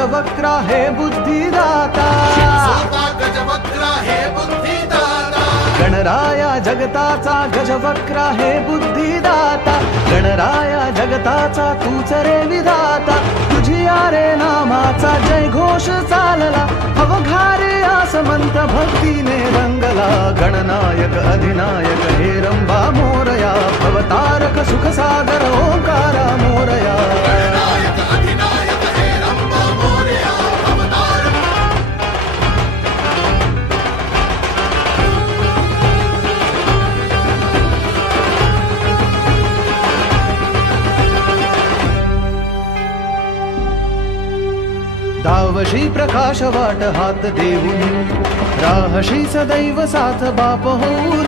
गजवक्रा हे बुद्धिदाता गजवक्रा हे बुद्धिदाता गणराया जगताचा गजवक्रा हे बुद्धिदाता गणराया जगताचा तूच रे विधाता तुझिया रे नामाचा जय घोष चालला अवघारे आसमंत भक्तीने रंगला गणनायक अधिनायक हे रंभा मोरया भवतारक सुख सागर ओंकारा मोरया गणनायक अधिनायक हे रंभा मोरया अवतारक दावशी प्रकाश वाट हात देऊन राहशी सदैव साथ बाप होऊन